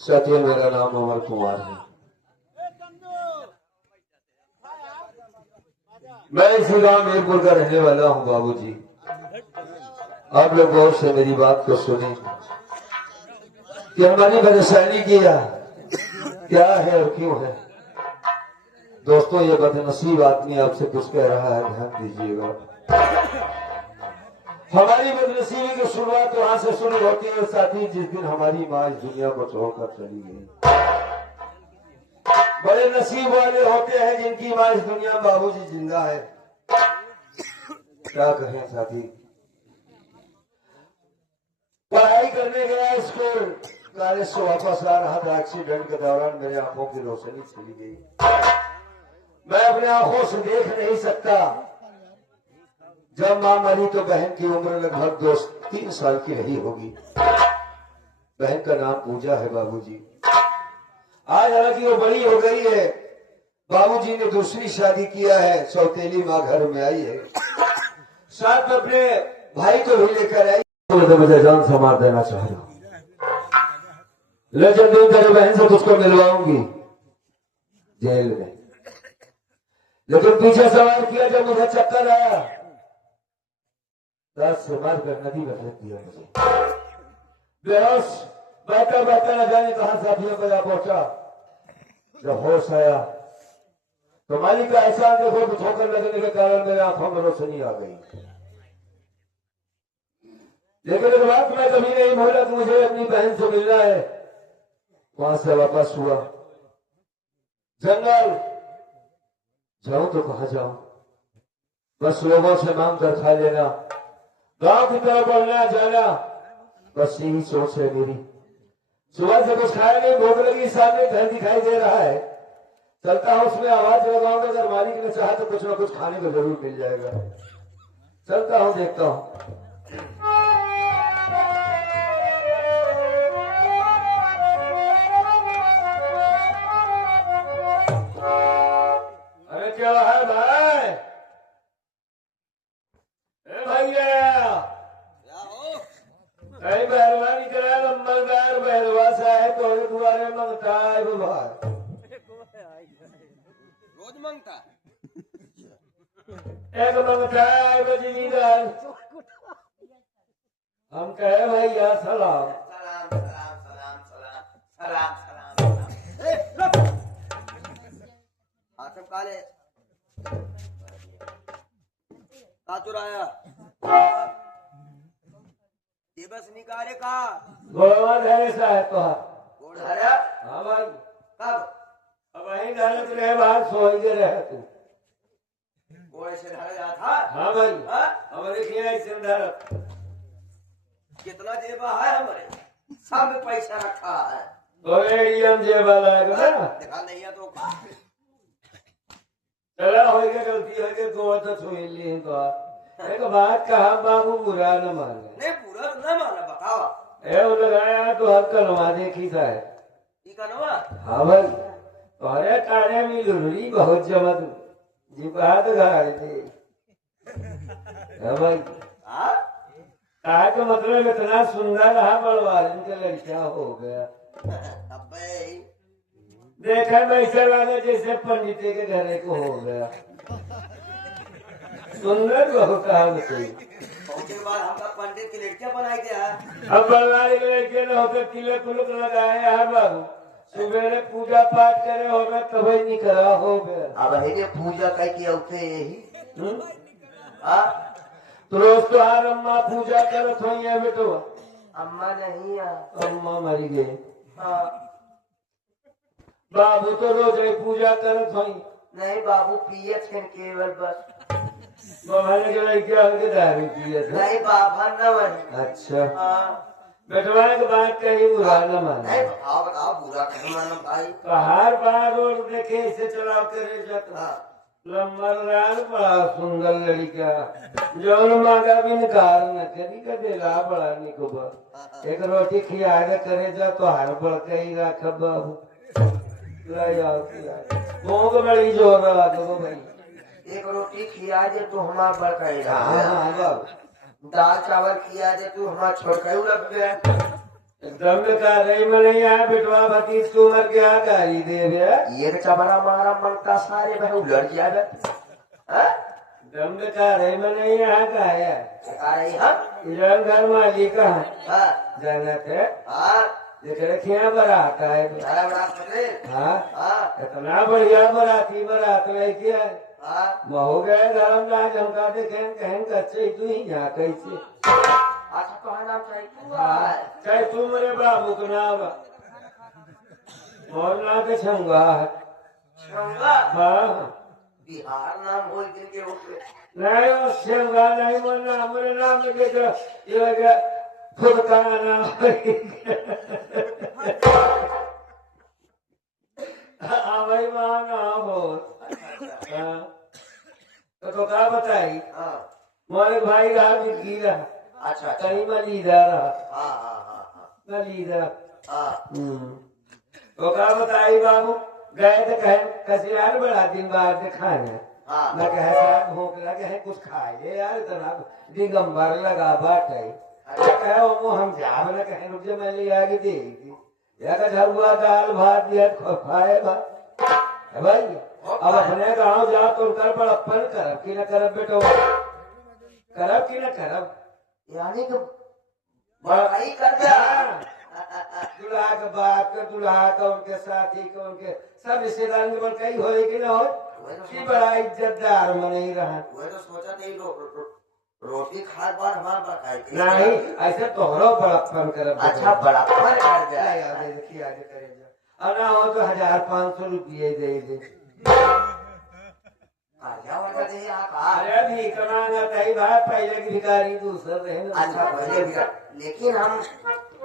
सत्य, मेरा नाम अमर कुमार है। मैं इसी गांव मीरपुर का रहने वाला हूं बाबूजी। आप लोग गौर से मेरी बात को सुने कि हमारी परेशानी क्या है और क्यों है। दोस्तों, ये बदनसीब आदमी आपसे कुछ कह रहा है, ध्यान दीजिएगा। हमारी बदनसीबी की शुरुआत वहां से शुरू होती है साथी, जिस दिन हमारी माँ इस दुनिया को छोड़कर चली गई। बड़े नसीब वाले होते हैं जिनकी माँ इस दुनिया में बाबूजी जिंदा है। क्या कहें साथी, पढ़ाई करने गया स्कूल, कॉलेज से वापस आ रहा था। एक्सीडेंट के दौरान मेरे आंखों की रोशनी चली गई। मैं अपने आंखों से देख नहीं सकता। जब मां मरी तो बहन की उम्र लगभग 2-3 साल की रही होगी। बहन का नाम पूजा है बाबूजी। आज हालांकि वो बड़ी हो गई है। बाबूजी ने दूसरी शादी किया है। सौतेली माँ घर में आई है, साथ में अपने भाई को भी लेकर आई। तो मुझे जान से मार देना चाह रहा हूं, लेकिन दिन तेरे बहन से तुझको मिलवाऊंगी जेल में। लेकिन पीछे सवाल किया, जब मुझे चक्कर आया 10 से मारकर नदी में फेंक दिया मुझे। बेहोश बहता बहता न जाने कहां साथियों पर जा पहुंचा। जब होश आया तो मालिक का एहसान देखो कि ठोकर लगने के कारण मेरे आंखों में रोशनी आ गई। लेकिन इस बात मैं कभी नहीं भूला कि मुझे अपनी बहन से मिलना है। वहां से वापस हुआ। जंगल जाऊं तो कहां जाऊं, बस लोगों से मांग कर खा लेना, गांव की तरफ बढ़ना जाना, बस यही सोच है मेरी। सुबह से कुछ खाया नहीं, भूख लगी, सामने घर दिखाई दे रहा है। चलता हूं, उसमें आवाज लगाऊंगा, अगर मालिक ने चाहा तो कुछ ना कुछ खाने को जरूर मिल जाएगा। चलता हूं, देखता हूं। अरे क्या है भाई? भैया कई मेहरबानी करा, नंबरदार बहरवा साहब तोरे दुआरे मंगता है भाई। रोज मांगता एक मंगता है बजनीदार। हम कहे भैया सलाम। सलाम सलाम सलाम सलाम सलाम सलाम। आसम काले कातुराया ये बस निकाले का गोलवा धरे साहब तो गोड़ धरा। हाँ भाई, कब अब वही धरे तो रहे बाहर सोई के रहे तू। गोड़ से धरा जा था। हाँ भाई, हाँ? हमारे खिया से धर। कितना जेबा है हमारे, सब में पैसा रखा है। बोले हम जे वाला है ना, दिखा नहीं है तो चला हो गया, गलती हो गई तो छुई ली। तो एक बात कहा बाबू, बुरा न माने। नहीं पूरा तो ना माना, बताओ ए वो लगाया तो हर कलवा देखी साहब। ठीक है ना। हाँ भाई, अरे कारे में लुलड़ी बहुत जमत जी बात घर थे। हाँ भाई, हाँ कहा का मतलब इतना सुंदर रहा, बड़वालन का लड़का हो गया। अबे देखा वैसे लगा जैसे पंडित के घरे को हो गया। सुंदर बहुत कहा मुझे। उसके बाद हमका पंडित की लड़कियां बनाई दिया। अब बलवारी के लड़के ने होकर तिलक उलक लगाए यार बाबू, सुबह पूजा पाठ करे हो गया, कभी नहीं करा हो गया। अब है पूजा कह के उठे यही तो रोज तो हर अम्मा पूजा करत हो या बेटो। अम्मा नहीं है, अम्मा मरी गई। हाँ बाबू तो रोज ही पूजा करत हो। नहीं बाबू पिए थे केवल बस। बहाने के लड़के आगे दारू पिए थे। नहीं बाबा न बने। अच्छा, हाँ बेटवाने की बात कही बुरा न माने। नहीं बताओ बताओ बुरा कहीं मानो भाई। हर बार रोड देखे इसे चलाव करे जाता। हाँ लम्बरदार बड़ा सुंदर लड़का, जौन मांगा भी निकार न करी का देला बड़ा निको। एक रोटी खिया करे जा तो हर बढ़ ही रख बाबू। भूख बड़ी जोर लगा दो भाई। एक रोटी खिया दे तो हमारा बड़का हाँ बाबू, दाल चावल खिया दे तो हमारा छोड़ कर लग गया। एकदम का रही में नहीं आया बेटवा भतीज को उम्र के आ गाड़ी दे दिया ये चबरा मारा मंगता सारे भाई उलट गया बे दम का रही में नहीं आया का है आ रही हम इधर घर मालिक का है हां जाना थे हां देख रखिया बरात है बड़ा बड़ा पते हाँ हां इतना बढ़िया बराती बरात लेके आए हां हो गए धर्म राज हमका देखे कहें कच्चे तू ही यहाँ कैसे अच्छा कहा नाम चाहिए तू हाँ, चाहे तू मेरे बाबू का नाम और ना के छंगा है छंगा हाँ बिहार नाम हो दिन के ऊपर नहीं वो छंगा नहीं मरना मेरे नाम के तो ये लगा खुद का नाम भाई वहाँ नाम हो तो क्या बताई हां मोरे भाई रहा बिकी रहा अच्छा कहीं में लीडर रहा हां हां हां मैं लीडर हां तो क्या बताई बाबू गए तो कहे कसी यार बड़ा दिन बाद खाने हां मैं कहे साहब भूख लगे है कुछ खाए यार इतना दिगंबर लगा बाटे अच्छा कहे वो हम जाब न कहे रुक जा मैं ले आगे दे दी या का झरुआ दाल भात दिया खाए बा भाई अब अपने गांव जाओ तो कर बड़प्पन करब की न करब बेटो करब की न करब यानी कि बड़ाई कर दे दूल्हा के बाप के दूल्हा का उनके साथी के उनके सब रिश्तेदार के बल कई हो कि ना हो की बड़ा इज्जतदार मने ही रहा वो तो सोचा नहीं रोटी खाए बार हमारा बड़ाई नहीं ऐसे तोहरो बड़प्पन करब अच्छा बड़ा फन कर दे यार देखिए आगे करेगा और ना हो तो 1500 रुपये दे दे अरे भी कमाना नहीं भाई पहले की भिखारी दूसरा रहे ना अच्छा पहले भी लेकिन हम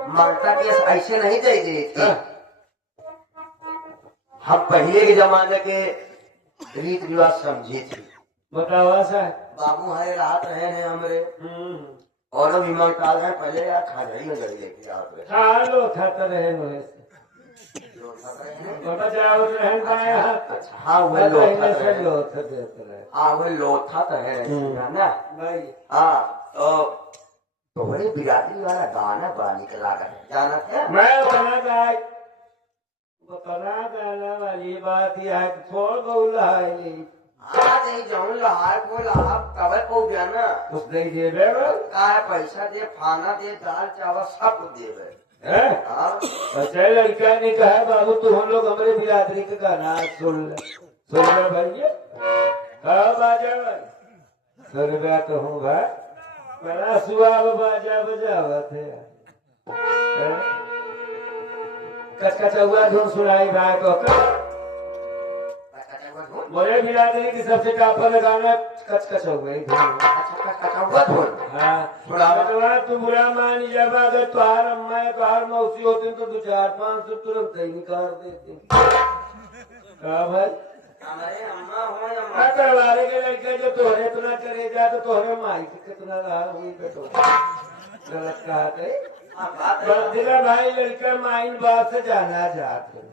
ममता केस ऐसे नहीं दे दी थी हम पहले के जमाने के रीत रिवाज समझी थी बतावा सा बाबू हरे रात रहे हैं हमरे और भी मंगता है पहले यार खाजड़ी में गड़ी लेके आओ खा लो खाता रहे नो बाबा जाओ रहन पाया अच्छा हाँ वो लोथा हाँ वो लोथा तो है ना भाई हाँ तो बड़ी बिरादरी वाला गाना बड़ा निकला है जाना था मैं बतना गाना वाली बात यह है थोड़ गौला है हाँ नहीं जाऊँ लहार को लहार कबर को जाना कुछ नहीं दे बे का है पैसा दे खाना दे दाल चावल सब दे अच्छा लड़का ने कहा बाबू तू हम लोग हमारे बिरादरी का गाना सुन ले भैया हाँ बाजा भाई सुन रहा तो हूँ भाई बड़ा सुहाग बाजा बजावत है कचकचौआ धुन सुनाई भाई को मोरे बिरादरी की सबसे टापर गाना कचकचौआ धुन हाँ तू बुरा मान जब अगर तुहार अम्मा तुहार मौसी होती तो 2-4-500 तुरंत ही निकाल देते हाँ भाई हमारे अम्मा हो करवारे के लड़के जो तोहरे इतना करे जा तो तोहरे माई के कितना लाल हुई बेटो गलत कहा थे दिला भाई लड़का माइन बात से जाना चाहते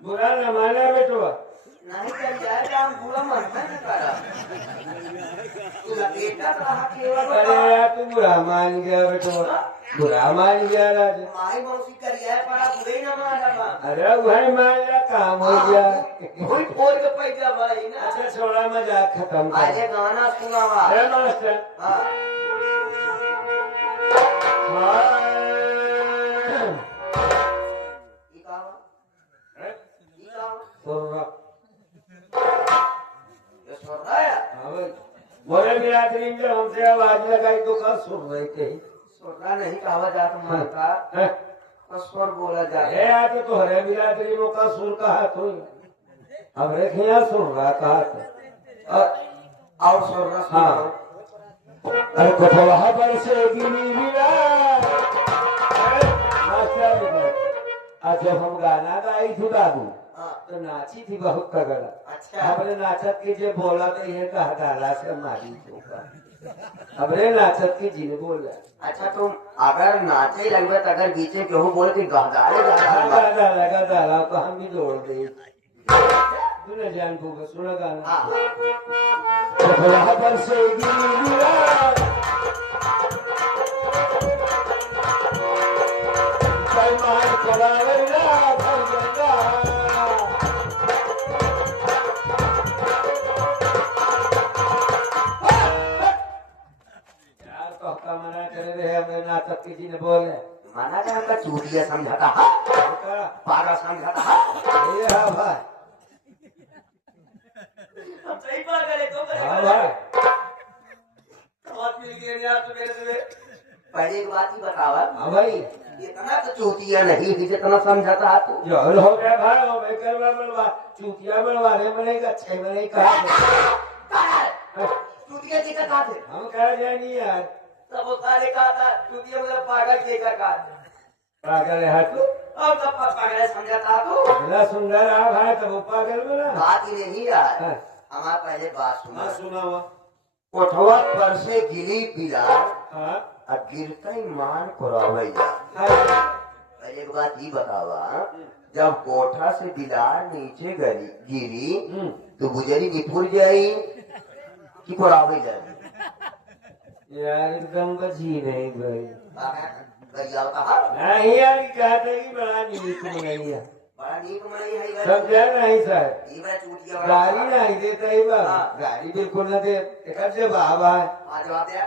बुरा न माना बेटो नहीं कर जाएगा हम बुरा मनता नहीं करा तू बेटा रहा केवल अरे यार तू बुरा मान गया बेटो बुरा मान गया राज माई मौसी करिए पड़ा बुरे न माना अरे वही मान लिया काम हो गया कोई फोड़ के पैसा भाई ना अच्छा छोड़ा मजाक खत्म कर आज गाना सुना हुआ अरे मास्टर हाँ बोले बिरादरी में हमसे आवाज लगाई तो कल सुन रहे थे सोना नहीं कहा जाता मनता स्वर बोला जाता है आज तो हरे बिरादरी में का सुर कहा तो अब रेखिया सुन रहा कहा और सुन रहा हाँ अरे कोठवा पर से गिरी आज जब हम गाना गाई थी बाबू तो नाची थी बहुत तगड़ा अच्छा हमने नाचत के जो बोला तो ये कहा गाला से मारी हमने नाचत के जी ने बोला अच्छा तुम अगर नाचे लगभग तो अगर बीचे केहू बोले कि गहदारे गाला को हम भी जोड़ दे तूने जान को सुना गाना पर से गिरी करावेला भैया यार तो हफ्ता मना करे रहे हमने नाटक किसी ने बोले माना क्या हमका चूतिया समझाता है पागल समझाता है ये हाँ भाई हम सही पागल है तो हाँ भाई बात मिल गई यार तो मेरे से पहले एक बात ही बतावा हाँ भाई इतना तो चूतिया नहीं है जितना समझाता है तू जो हो गया भाई हो गया करवा बनवा चूतिया बनवाने बनेगा अच्छे बने कहा चूतिया जी का कहा थे हम कह जाए नहीं यार तब वो सारे कहा था चूतिया मतलब पागल के का कहा पागल है तू अब तब पागल समझाता तू इतना सुंदर आ भाई तब वो पागल बना बात ही नहीं यार हाँ। हमारा पहले बात सुना हाँ सुना हुआ कोठवा पर से गिरी बिलार हाँ और गिरता ही मान करावैया हाँ पहले एक बात ही बतावा जब कोठा से बिलार नीचे गिरी तो गुजरी निपुर जाई कि कोरावे जाई यार एकदम बची नहीं भाई गैया कहा नहीं यार कहते कि बड़ा नीक नहीं है बड़ा नीक मनाई है समझा नहीं सर ये बड़ा चूतिया गाड़ी नहीं देता ही बाबा गाड़ी बिल्कुल न दे एक से बाबा है हाँ जवाब दिया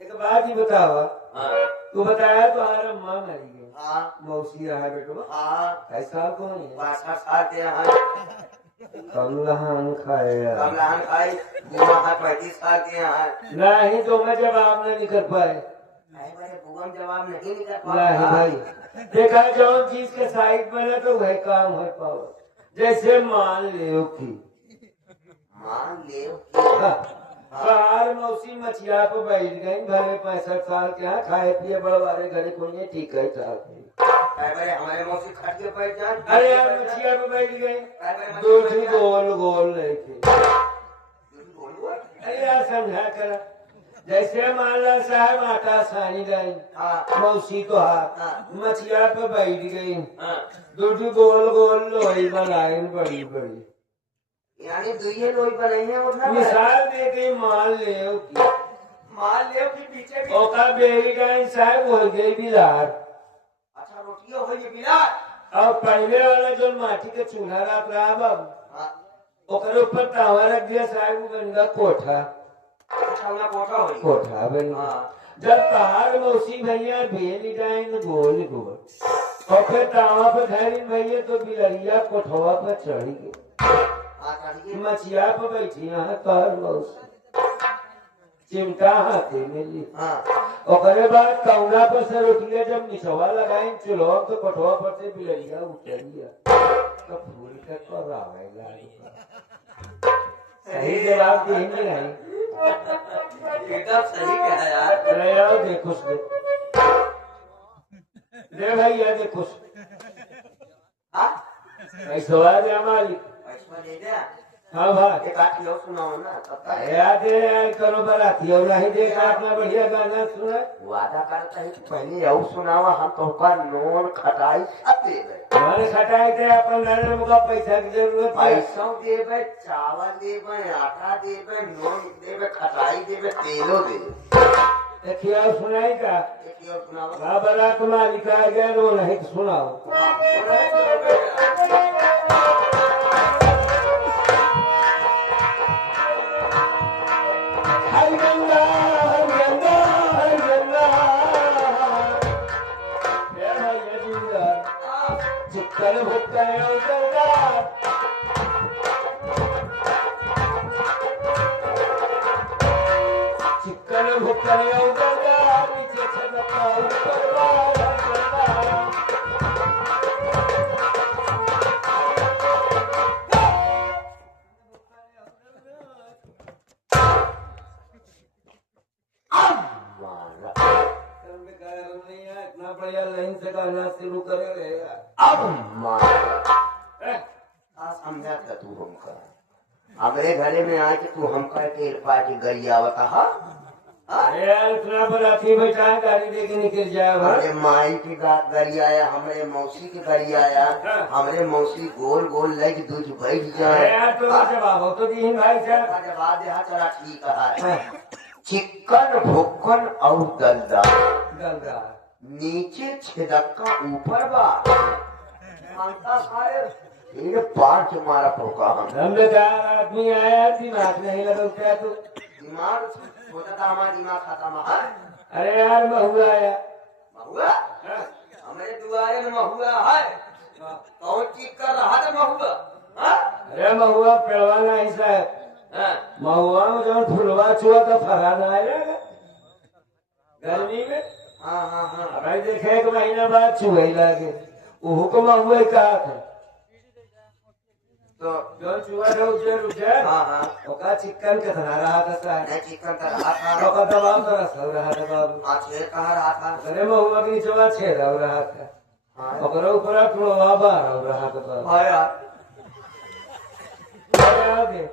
एक बात ही बतावा हाँ तू बताया तो हमारा माँ मरी गई हाँ मौसी रहा बेटो हाँ ऐसा कौन है 62 साल के यहाँ कमलहान खाया कमलान खाई बुआ का 35 साल के यहाँ नहीं तो मैं जवाब नहीं कर पाए बुआ जवाब नहीं निकल नहीं पा भाई देखा जो चीज के साइड बने तो वह काम हो पाओ जैसे मान ले की मान ले बाहर मौसी मछिया पे बैठ गई भले 65 साल के यहाँ खाए पिए बड़वारे घरे कोई नहीं ठीक है हमारे मौसी खट के बैठ जाए अरे यार मछिया पे बैठ गई दूध गोल गोल लेके अरे यार समझा कर जैसे मान लो साहब आटा सानी गई मौसी तो हाथ मछिया पे बैठ गई दूध गोल गोल लोही बनाई बड़ी बड़ी यानी दुइये लोई बनाई है उठा मिसाल दे के मान ले कि पीछे भी ओका बेरी गई साहब हो गई बिलार अच्छा रोटियों हो ये बिलार और पहले वाला जो माटी के चूल्हा रख रहा बाबू ओकरे ऊपर तावा रख दिया साहब वो बन गया कोठा कोठा बन गया जब तार मौसी भैया बेली जाएंगे गोल गोल और फिर तावा पे धरी भैया तो बिलरिया कोठवा पे चढ़ी गई मछिया पे बैठी यहाँ तार मौसी चिमटा हाथे में ली ओकरे बाद कौना पर से रोटिया जब निचवा लगाई चुल्हा तो कोठवा पर से बिलरिया उतरिया तो फूल के करावेगा सही जवाब देंगे नहीं एकदम सही कहा यार अरे यार देखो दे भैया देखो ऐसा दे हमारी पैसा दे दे हाँ भाई एक आठ लोग सुनाओ ना तब याद करो बराती और नहीं देखा अपना बढ़िया गाना सुना वादा करता है कि पहले और सुनावा हम तो का नोन खटाई सब दे दे हमारे खटाई थे अपन नरेंद्र मुका पैसा की जरूरत है पैसा देवे चावल देवे आटा देवे नोन देवे खटाई देवे तेलो दे देखिए और सुनाई का एक और सुनावा हाँ बारात मालिक आ गया वो नहीं तो सुनाओ हर गंगा हर गंगा हर गंगा भैया जिंदा चिक्कन भुक्कन गंगा चिक्कन भुक्कन गंगा नीचे छलका ऊपर गंगा इतना बढ़िया लाइन से गाना शुरू करे रहेगा अब समझा था तू हमका हमारे घरे में आके तू हमका के पार्टी गई आवता हा अरे यार इतना बराती बैठा गाड़ी लेके निकल जाए हमारे माई की गाड़ी आया हमारे मौसी की गाड़ी आया हमारे मौसी गोल गोल लग दूध बैठ जाए यार तो जवाब हो तो दी भाई साहब जवाब दे चला ठीक है चिकन भुक्कन और दलदा गंगा नीचे छिदक्का ऊपर बा मानता सारे ये पांच मारा ठोका हम नंबेदार आदमी आया, दिमाग नहीं लगा क्या तू? दिमाग सोचा था हमारा दिमाग खाता महा अरे यार महुआ आया। महुआ हमारे दुआरे में महुआ है कौन चीज कर रहा था महुआ हाँ? अरे महुआ पेड़वाना हिस्सा है। हाँ? महुआ में जब फुलवा छुआ तो फराना आएगा गर्मी में। हाँ हाँ हाँ भाई देखे एक महीना बाद छुए लगे वो को महुआ कहा था तो जो छुआ था उज्जैन उज्जैन हाँ हाँ ओका चिकन कितना रहा था साहब? नहीं चिकन कर रहा था ओका दबाव तो रसल रहा था बाबू। हाँ छेद कहा रहा था अरे महुआ की नीचवा छेद हो रहा था हाँ ओकरा ऊपर टुलवा बार हो रहा था बाबू। हाँ यार अरे आगे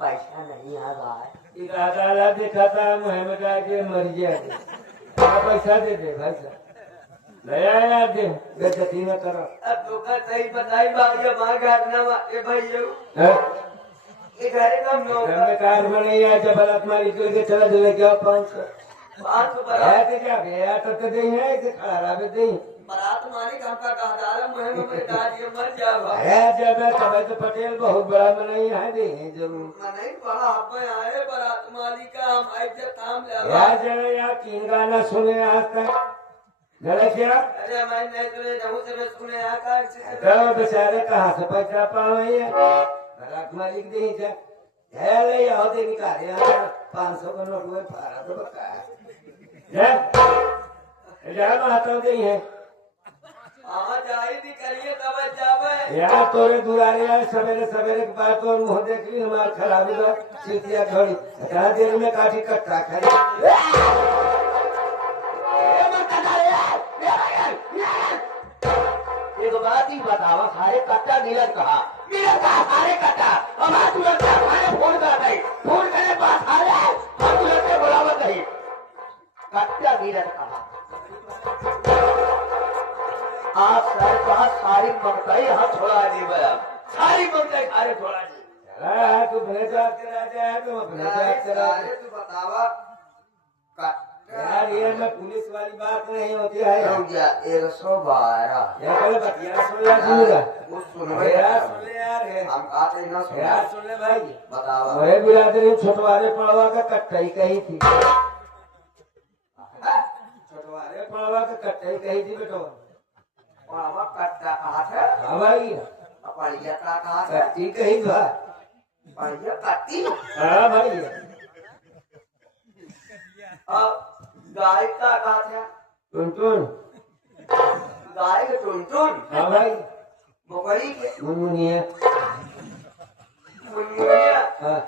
पैसा नहीं आ रहा है इरादा देखा था मुहम्मद के मर गया पैसा दे दे भाई साहब नया यार दे बेइज्जती न करो। अब धोखा सही बताई भाई हमारे घर ना ये भाई ये घरे कम लोग हमने कार में नहीं आया जब बारात मारी तो के चला चले क्या 500 बारात है तो क्या गया तो दे है इसे खड़ा भी दे मालिक हमका कहा डाला मुहिम में डाल ये मर जा भाई है जब समय तो पटेल बहुत बड़ा बनाई है दे जरूर नहीं बड़ा हम आए बारात मालिक का हम इज्जत काम ले यार जरा यार तीन गाना सुने आज तक जरा क्या अरे मैं नहीं सुने जहू से मैं सुने आकर से तो बेचारे कहाँ से पैसा पावे बारात मालिक दे है ले आओ दे निकाले 500 का नोट हुए फारा तो बता जा महात्मा दे है हाँ जाई भी करिए तब जावे यार तोरे दुआरे यार सवेरे सवेरे के बाद तो मुँह देख ली हमार खराब हुआ सीतिया घड़ी कहा देर में काटी कट्टा खाई एक बात ही बतावा सारे कट्टा मिलन कहा मिलन कहा सारे कट्टा हमारे तुरंत हमारे फोन कर गई फोन करे पास आ रहा है हम तुरंत से बुलावत नहीं कट्टा मिलन कहा आप सर कहा सारी ममताई हाथ छोड़ा दी बड़ा सारी ममताई सारे छोड़ा दी तू अपने जात के राजा है तुम अपने जात के राजा तू बतावा यार ये में पुलिस वाली बात नहीं होती है 112 यार पहले बतिया सुन यार सुनेगा वो सुनवे यार सुन ले यार हम आते ना सुन यार सुन ले भाई बतावा मेरे बिरादरी छोटवारे पड़वा का कट्टाई कही थी छोटवारे पड़वा का कट्टाई कही थी बेटो बाबा कट्टा कहा था हाँ भाई बढ़िया का कहा था कट्टी कही था बढ़िया कट्टी हाँ भाई अब गाय का कहा था टुन गाय के टुन हाँ भाई बकरी के मुनिया मुनिया हाँ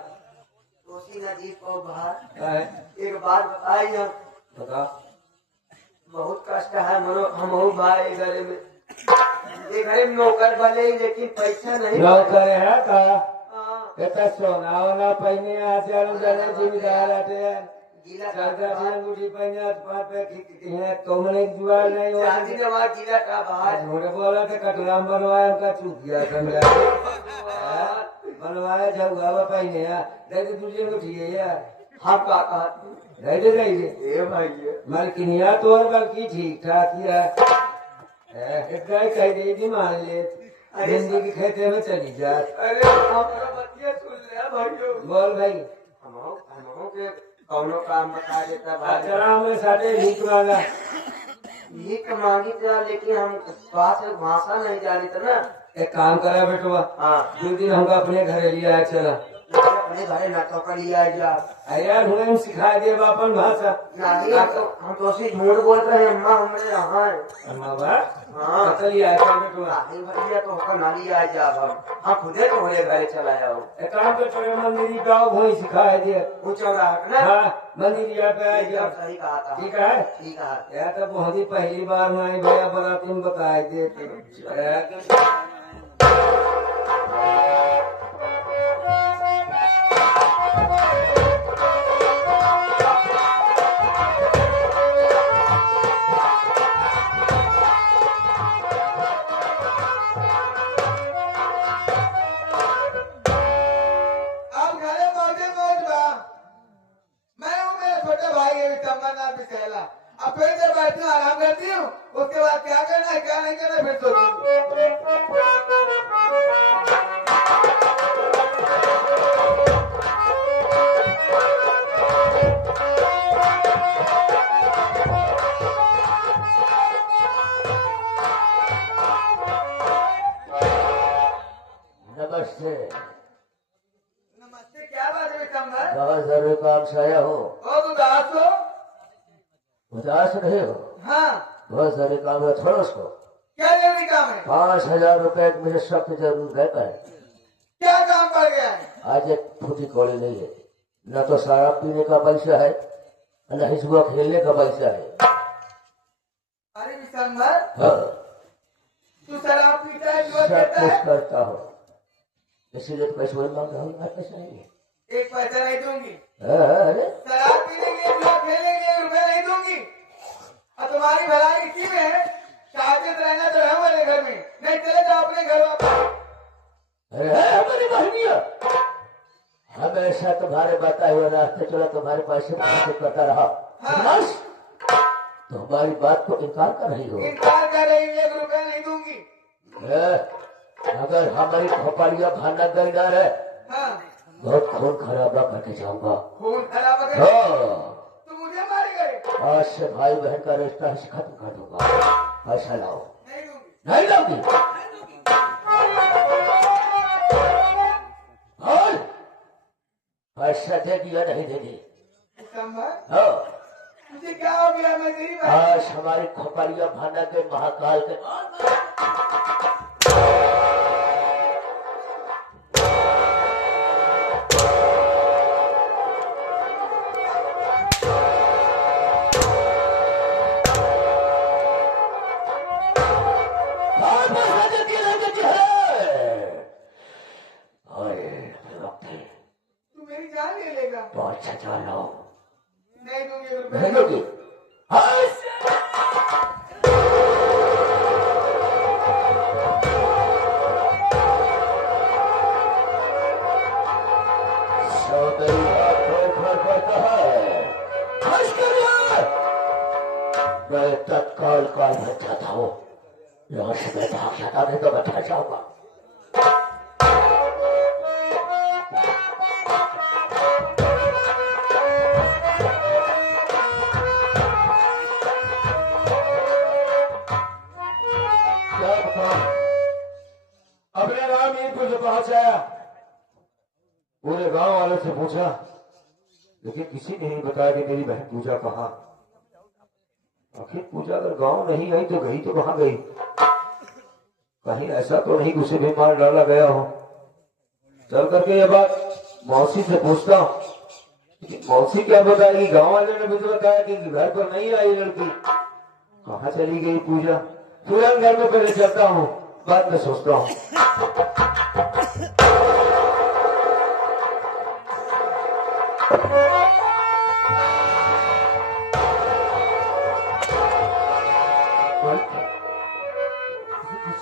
कोसी नदी को बाहर है एक बात बताई हम बताओ बहुत कष्ट है मनो हम भाई घरे में ये घरे में नौकर भले लेकिन पैसा नहीं नौकर है का हाँ, इतना सोना वोना पहने आचार जाने जिम्मेदार आते हैं गीला सरकार से अंगूठी पहने पाँच पे कौमने जुआ नहीं हो चांदी ने वहाँ गीला का बाहर झूठे बोला के कटराम बनवाया उनका चूक गया समझा बनवाया झुआ पहने देख तुझे अंगूठी है यार हम का कहते नहीं दे रही ए भाई मालकिनिया तो और बल्कि ठीक ठाक ही है एक गाय कह दे थी मान ले हिंदी के खेते में चली जा अरे हमारा बतिया सुन ले भाइयों बोल भाई हम के कौनो काम बता देता भाई चला हमें साढ़े भीख मांगा भीख मांगी था लेकिन हम पास भाषा नहीं जानी था ना एक काम करा बेटवा हाँ दो दिन हमको अपने घर लिया चला अपने घरे नाटक कर लिया जा यार हमें सिखा दे अपन भाषा नहीं हम तो उसी झूठ बोल रहे हैं अम्मा हमरे यहाँ है हाँ लिया बेटवा नहीं भैया तो होकर ना लिया जा हम खुदे तो होले घरे चला जाओ एक काम तो चलो मंदिर गाँव वही सिखा दे ऊंचा रहा ना हाँ मंदिर पे आ जा सही कहा था ठीक है ठीक है यार तो बहुत ही पहली बार मैं भैया बड़ा तुम बताए दे अब घरे मौजे मौज बा मैं हूँ मेरे छोटे भाई के भी तमन्ना भी कहला उसके बाद क्या करना है क्या नहीं करना है फिर नमस्ते। नमस्ते, क्या बात है विक्रमधर? बहुत जरूरी काम से आया हो। और उदास हो? उदास नहीं हो? हाँ। बहुत जरूरी काम है, छोड़ो उसको। क्या जरूरी काम है? 5,000 रुपए की मुझे सख्त जरूरत है। क्या काम पड़ गया है? आज एक फूटी कौड़ी नहीं है, न तो शराब पीने का पैसा है न ही जुआ खेलने का पैसा है। अरे विक्रमधर, हाँ, तू शराब पीता है जुआ सब खेलता कुछ है? करता हो, इसीलिए तो पैसा मांग रहा हूँ। पैसा नहीं है। एक पैसा नहीं दूंगी। अरे शराब पीने के लिए जुआ खेलने के लिए रुपए नहीं दूंगी। और तुम्हारी भलाई इसी में है, शादी रहना तो है मेरे घर में, नहीं चले जाओ अपने घर वापस। अरे हमारी बहनिया, हमेशा तुम्हारे बताए हुए रास्ते चला, तुम्हारे पैसे पैसे करता रहा। हाँ। बस तो हमारी बात को इनकार कर रही हो। इनकार कर रही हूँ, 1 रुपया नहीं दूंगी। अगर हमारी खोपड़िया भाना गई ना रहे, हाँ। बहुत खून खराबा करके जाऊंगा। खून खराब कर हाँ, तो मुझे मारे गए। आज से भाई बहन का रिश्ता ही खत्म कर दूंगा। पैसा लाओ। नहीं दूंगी। नहीं लाऊंगी। और पैसा देगी या नहीं देगी? विक्रमधर, हाँ, मुझे क्या हो गया? मैं गरीब है। आज हमारी खोपड़िया भाना के महाकाल के तू मेरी जान ले लेगा। 5,000 लाओ। नहीं दूंगी 1 रुपया। नहीं दोगी? मैं तत्काल कॉल बन जाता हूँ, यहाँ से मैं भाग जाता, नहीं तो मैं फंस जाऊंगा। क्या बताऊं? अपने गांव में कुछ पहुंचाया, पूरे गांव वालों से पूछा, लेकिन किसी ने नहीं बताया कि मेरी बहन पूजा कहाँ। आखिर पूजा अगर गांव नहीं आई तो गई तो कहाँ गई? कहीं ऐसा तो नहीं उसे भी मार डाला गया हो। चल करके ये बात मौसी से पूछता हूँ, लेकिन मौसी क्या बताएगी? गांव वाले ने मुझे बताया कि घर पर नहीं आई लड़की। कहाँ चली गई पूजा? तुरंत घर में पहले चलता हूँ, बाद में सोचता हूँ।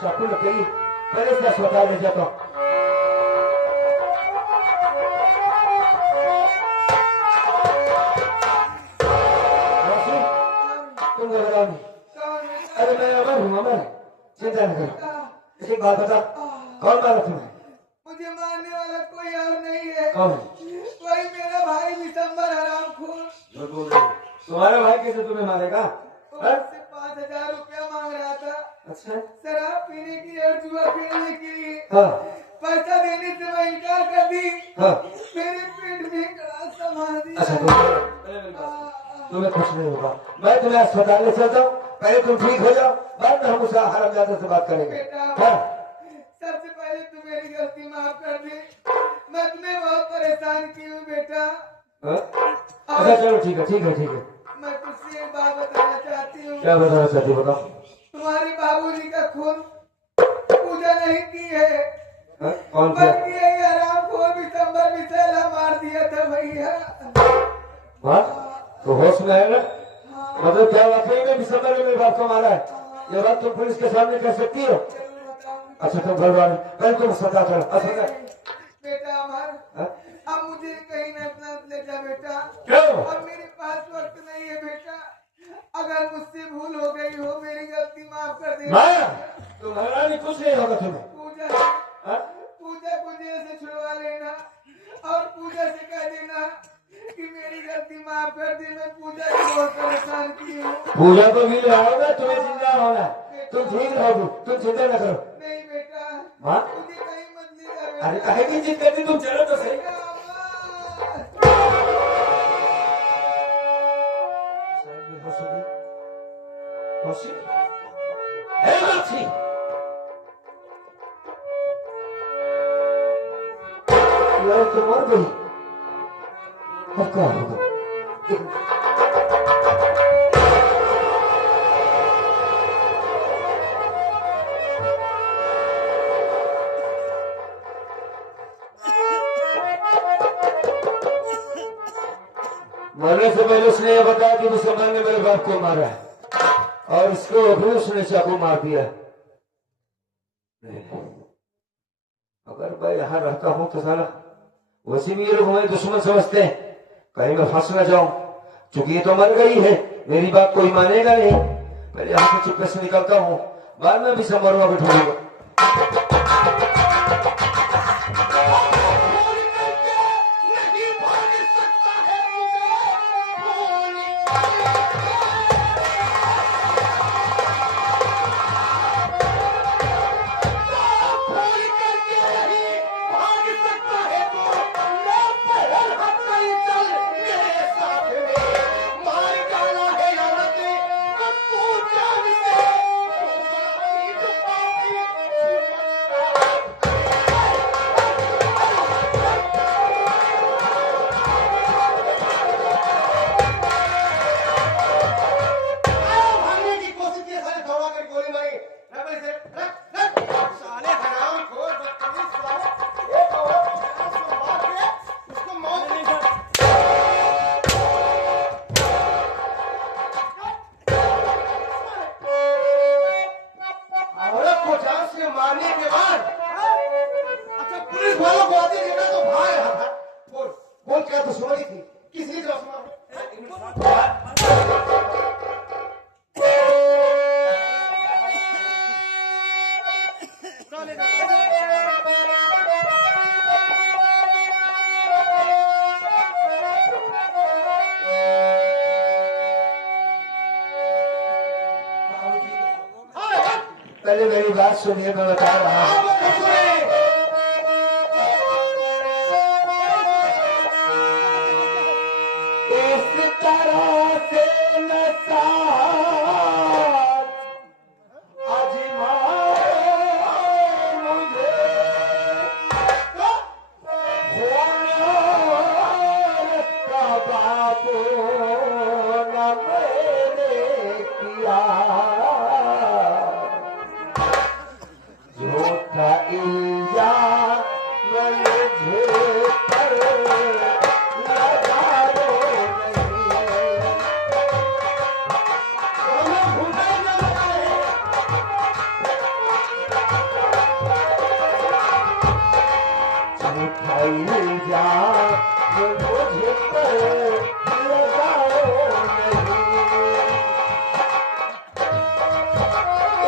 चाकू लग गई, पहले इसका अस्पताल में जाता हूँ। मौसी, तुम घबराओ। अरे मैं अमर हूँ, अमर, चिंता न करो। एक बात बता, कौन मारा तुम्हें? मुझे मारने वाला कोई और नहीं है। कौन है? वही मेरा भाई विशंबर हरामखोर। तुम्हारा भाई कैसे तुम्हें मारेगा? मुझसे 5,000 रुपया मांग रहा था। अच्छा, शराब पीने की और जुआ खेलने के लिए। हाँ पैसा देने से मैं इनकार कर दी। हाँ। मेरे पेट में गड़ासा मार दिया। अच्छा, तुम्हें कुछ नहीं होगा, मैं तुम्हें अस्पताल ले चलता हूँ, पहले तुम ठीक हो जाओ, बाद में हम उस हरामजादा से बात करेंगे। बेटा, हाँ? सबसे पहले तू मेरी गलती माफ कर दे। मैं तुम्हें बहुत परेशान की हूँ बेटा। हाँ? अच्छा चलो ठीक है, ठीक है, ठीक है। मैं तुझसे एक बात बताना चाहती हूँ। क्या बताना चाहती हो, बताओ। तुम्हारे बाबूजी का खून पूजा नहीं की है, हाँ? कौन किया? बल्कि यही हरामखोर विशंबर विशैला मार दिया था भैया। हाँ? तो होश में है ना? हाँ, मतलब क्या वाकई में विशंबर ने मेरे बाप को मारा है? ये बात तुम पुलिस के सामने कह सकती हो? जरूर बताऊंगी। अच्छा तुम घर वाले, पहले तुम अस्पताल चलो, अस्पताल। बेटा अमर, हाँ? अब मुझे कहीं न ले जा बेटा। क्यों? अब मेरे पास वक्त नहीं है बेटा। अगर मुझसे भूल हो गई हो मेरी गलती माफ कर दे। माया तुम्हारा भी कुछ नहीं होगा तुम्हें। पूजा हाँ? पूजा को जेल से छुड़वा लेना और पूजा से कह देना कि मेरी गलती माफ कर दी, मैं पूजा को बहुत परेशान की हूँ। पूजा को भी रहोगे, तुम्हें जिंदा होना, तुम ठीक रहोगे, तुम चिंता न करो। नहीं बेटा, माँ मुझे कहीं मत ले जा बेटा। अरे काहे की जिद करती, तुम चलो तो सही। बेटा, हे माछी, यार तुम मर गई, अब क्या होगा? मरने से पहले उसने यह बताया कि मुसलमान ने मेरे बाप को मारा है और इसको भी उसने चाकू मार दिया। अगर मैं यहाँ रहता हूँ तो साला वैसे भी ये लोग हमें दुश्मन समझते हैं, कहीं मैं फंस न जाऊं। चूंकि ये तो मर गई है, मेरी बात कोई मानेगा नहीं। पहले यहाँ से चुपके से निकलता हूँ, बाद में भी समरवा बिठाऊंगा। पहले मेरी बात सुनिए, मैं बता रहा हूँ। इस तरह से नशा आजमाए मुझे, का बाबू न मैंने किया, झूठा इल्जाम मुझे पर लगाओ नहीं। झूठा इल्जाम मुझे पर लगाओ नहीं।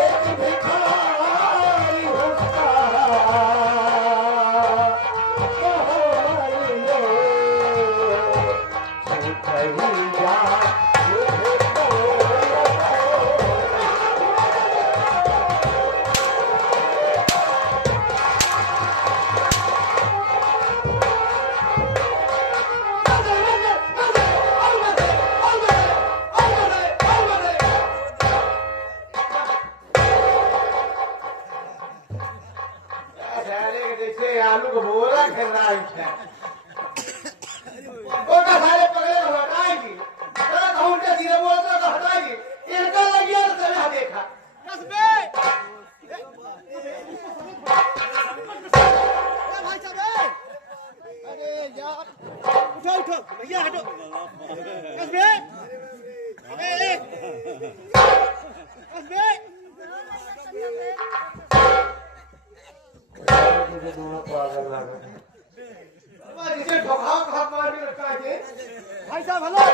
एक भिखारी होता हमारे लिए, झूठा इल्जाम मुझे पर लगाओ। आलू को बोला कर रहा है, बोलता सारे पकड़े हटाएगी, उनके सीधे बोलता तो हटाएगी, इनका लग गया तो चला देखा। अरे यार, उठो उठो भैया, हटो। कसबे, कसबे, मुझे दोनों पागल लगा। जिसे ठोकाओ तो हाथ मार के रखा है। भाई साहब हेलो।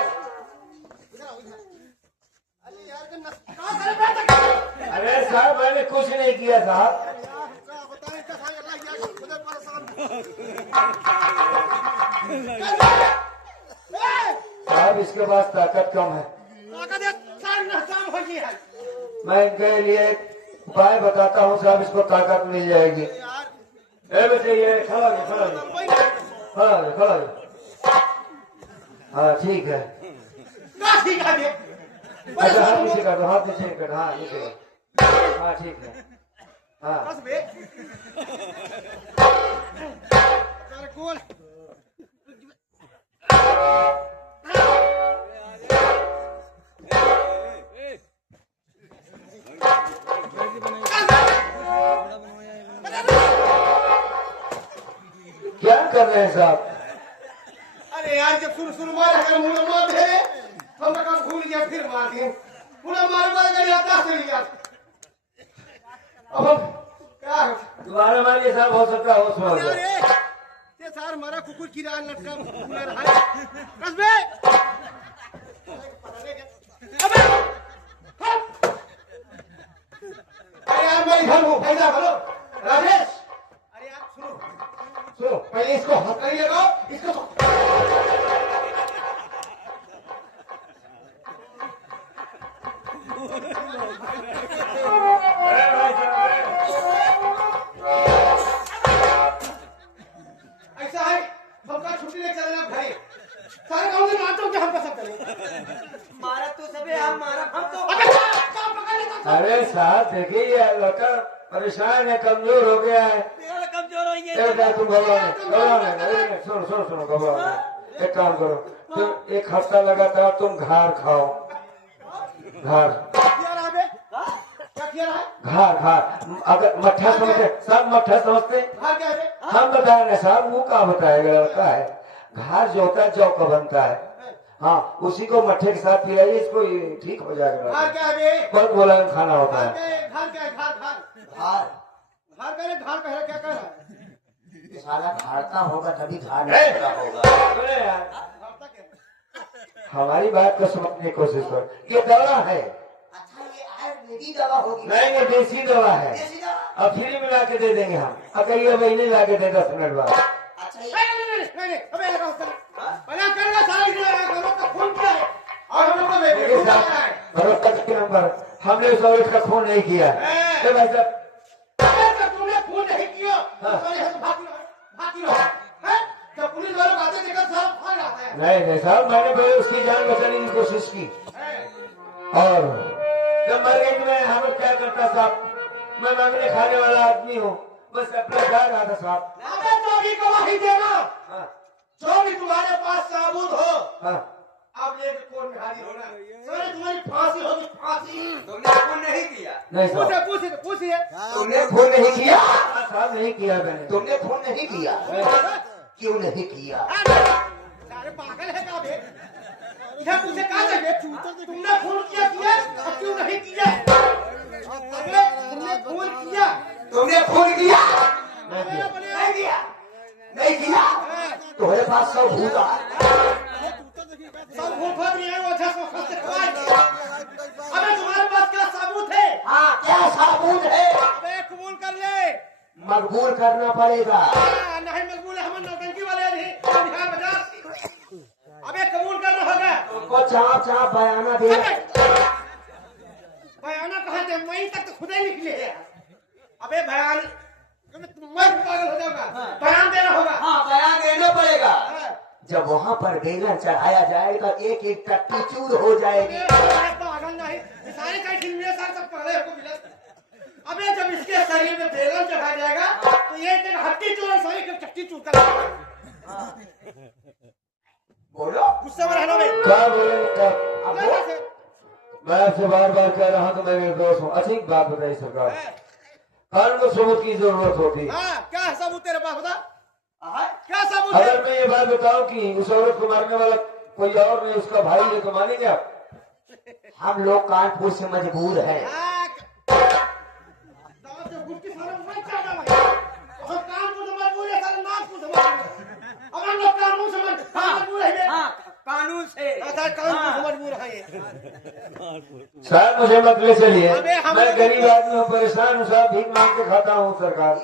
कहाँ करे बे? अरे साहब मैंने कुछ नहीं किया साहब। क्या बताएं इतना सारे अल्लाह यार खुद परेशान। साहब इसके पास ताकत कम है। ताकत एक साल नहसाम हो गई है मैं इनके लिए एक उपाय बताता हूँ साहब, इसको ताकत मिल जाएगी। यार। ए बच्चे ये खड़ा हो, खड़ा हो, कोई नहीं। खड़ा हो, खड़ा हो। हाँ ठीक है। क्या ठीक है बे? अच्छा हाथ नीचे कर दो, हाथ नीचे कर दो, हाँ नीचे कर। हाँ ठीक है। हाँ बस बे। तेरे कौन? क्या कर रहे हैं साहब? अरे यार जब शुरू मार है मुंह में मार दे हम का भूल गया फिर मार दिए पूरा मार कर आता से लिया अब क्या है दोबारा मारिए साहब, हो सकता है होश में हो यार जाए। ये सार मारा कुकुर की रान लटका पूरा रहा है बस बे अबे अरे यार मैं इधर हूं फायदा करो राजेश अरे यार सुनो पहले इसको हथकड़ी लगाओ इसको ऐसा है हमका छुट्टी ले चलना भाई सारे गांव में मारते हो कि हमका सब चले मारा तो सबे हम मारा हम तो अबे काम पकड़ लेता अरे साहब देखिए ये लड़का परेशान है, कमजोर हो गया है। तेरा कमजोर हो ये एक बार तुम घबराओ सुनो सुनो सुनो घबराओ नहीं। एक काम करो, तुम एक हफ्ता लगातार तुम घार खाओ। घार क्या रहा बे क्या किया रहा है घार घार अगर मट्ठा समझते सब मट्ठा समझते हां क्या है बे हम बताए ना साहब, वो कहाँ बताएगा, लड़का है। घार जो होता है जौ का बनता है, हाँ उसी को मट्ठे के साथ पिलाइए, इसको ये ठीक हो जाएगा। हां क्या है बे बहुत मुलायम खाना होता है। घर क्या है घर धार घर करे घर कह क्या कर रहा है साला धारता होगा तभी धार ए! निकलता होगा। सुने यार, घरता क्या हमारी बात को समझने की कोशिश करो। ये दवा है, अच्छा ये आयुर्वेदिक दवा होगी नहीं ये देसी दवा है। देसी दवा अब फ्री में ला के दे देंगे हम, अगर ये महीने ला के दे 10 मिनट बाद। अच्छा ये नहीं अबे लगा उसका पहले करेगा सारा इधर आएगा हम लोग का खून क्या है और हम लोग का बेटे देखिए खून क्या साहब, है भरोसा के नंबर हमने उस औरत का खून नहीं किया। ए भाई साहब, अबे जब तुमने खून नहीं किया तो सारे हम भागी रहो हैं जब पुलिस वाले आते देखा सब भाग आता है नहीं साहब, मैंने पहले उसकी जान बचाने की कोशिश की, और जब मर गई तो मैं हम क्या करता साहब, मैं मांगने खाने वाला आदमी हूँ, बस अपना जा रहा था साहब। अबे तो भी गवाही देना हाँ जो भी तुम्हारे पास सबूत हो हाँ अब लेके कोर्ट में हाजिर होना सारे तुम्हारी फांसी होगी फांसी तुमने खून नहीं किया नहीं साहब, पूछिए तुमने खून नहीं किया साहब नहीं किया मैंने। तुमने खून नहीं किया क्यों नहीं किया सारे पागल है क्या बे इधर पूछे कहाँ जाएंगे तुमने खून किया और क्यों नहीं किया अबे तुमने खून किया तुमने खून किया नहीं किया। नहीं किया नहीं किया तुम्हारे पास सब भूत आ सब भूत भर रही है वो अच्छा सो खस्ते खवाएंगे अबे तुम्हारे पास क्या सबूत है हाँ क्या सबूत है अबे कबूल कर ले मकबूल करना पड़ेगा नहीं मकबूल है हम नौटंकी वाले नहीं बिहार बाजार अबे कबूल करना होगा तुमको चाप चाप बयाना दे बयाना कहाँ थे वहीं तक तो खुद ही निकले हैं अबे बयान मैं पागल हो जाऊंगा बयान देना होगा हाँ बयान देना पड़ेगा हाँ। जब वहाँ पर बेलन चढ़ाया जाएगा एक एक टट्टी चूर हो जाएगी अबे पागल नहीं ये सारे कई फिल्में सारे सब पगले को मिले अबे जब इसके शरीर में बेलन चढ़ाया जाएगा तो ये एक हड्डी चूर और शरीर की चट्टी चूर कर बोलो गुस्से में रहना भाई क्या बोले साहब? मैं आपसे बार बार कह रहा हूँ तो मैं निर्दोष हूँ। अच्छी बात बताइए सरकार, कानून को सबूत की जरूरत होती। हाँ क्या सबूत तेरे पास बता हाँ? क्या सबूत है अगर मैं ये बात बताऊं कि उस औरत को मारने वाला कोई और नहीं उसका भाई है तो मानेंगे आप? हम लोग कानपुर से मजबूर हैं दांत से गुस्से सारे मैं क्या भाई हम काम को समझ पूरे सारे नाक को समझ अब हम लोग कानून समझ मजबूर है हाँ कानून से अच्छा कानून को समझ पूरा है साहब मुझे मत ले चलिए, अबे हम- मैं गरीब आदमी हूँ, परेशान हूँ साहब, भीख मांग के खाता हूँ सरकार।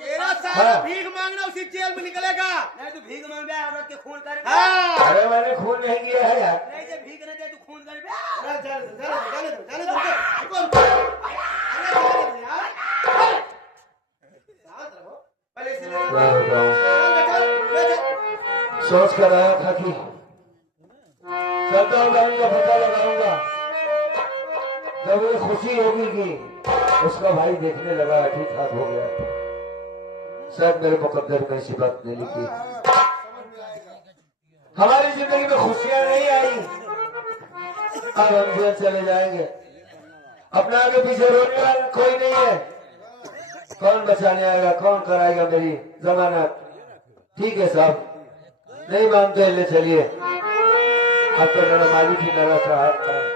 तेरा सारा हाँ। भीख मांगना उसी जेल में निकलेगा। नहीं तो भीख मांग दे औरत के खून कर हाँ। अरे मैंने खून नहीं किया है यार। नहीं तो भीख न दे तो खून कर अरे जाने दो, जाने दो, जाने दो, जाने दो, रुको, रुको। अरे जाने दो यार। शांत रहो। पहले इसे ले लो। क्या बताऊं? ले जा। सोच कर आया था कि चलता जाऊंगा, पता लगाऊंगा, जब ये खुशी होगी कि उसका भाई देखने लगा ठीक ठाक हो गया, शायद मेरे मुकद्दर में ऐसी बात नहीं लिखी। हमारी जिंदगी में खुशियां नहीं आई, अब हम जेल चले जाएंगे, अपना आगे पीछे रोने वाला कोई नहीं है, कौन बचाने आएगा, कौन कराएगा मेरी जमानत? ठीक है साहब, नहीं मानते ले चलिए, अब तो मेरा मालिक ही मेरा साहब